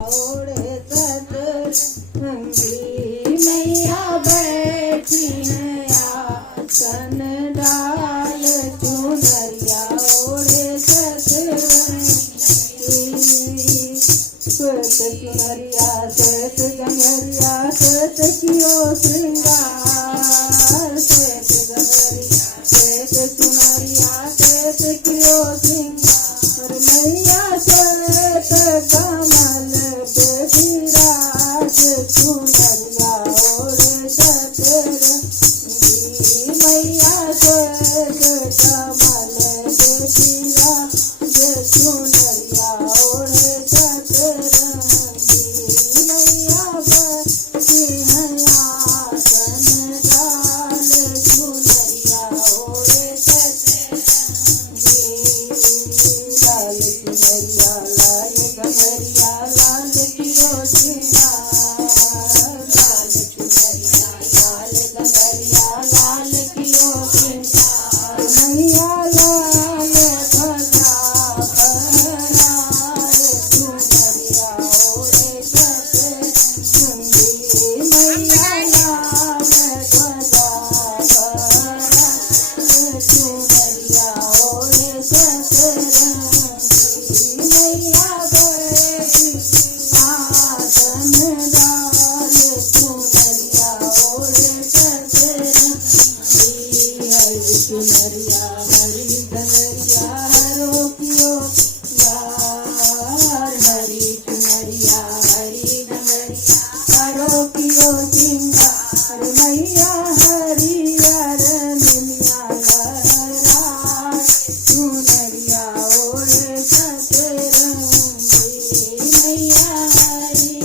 ओढ़े सतरंगी मैया बैठी है आसन डाल चुनरिया ओढ़े सतरंगी श्वेत चुनरिया श्वेत गंगरिया श्वेत कियो श्रृंगार श्वेत गंगरिया श्वेत चुनरिया श्वेत कियो श्रृंगार मैया श्वेत कमल पे विराज चुनरिया ओढ़े सतरंगी मैया श्वेत कमल पे विराज चुनरिया ओढ़े सतरंगी मैया बैठी है आसन डाल चुनरिया ओढ़े सतरंगी लाल चुनरिया लाल गमरिया लाल कियो श्रृंगार लाल चुनरिया लाल गमरिया लाल कियो श्रृंगार मैया लाल भला फहराए चुनरिया ओढ़े सतरंगी मैया लाल भला फहराए चुनरिया ओढ़े सतरंगी मैया बैठी आसन डाल चुनरिया ओढ़े सतरंगी हरि चुनरिया हरि गंगरिया हरो कियो श्रृंगार हरि चुनरिया हरि गंगरिया हरो कियो श्रृंगार मैया हरियर निमिया लहराए चुनरिया ओढ़े सतरंगी मैया हरि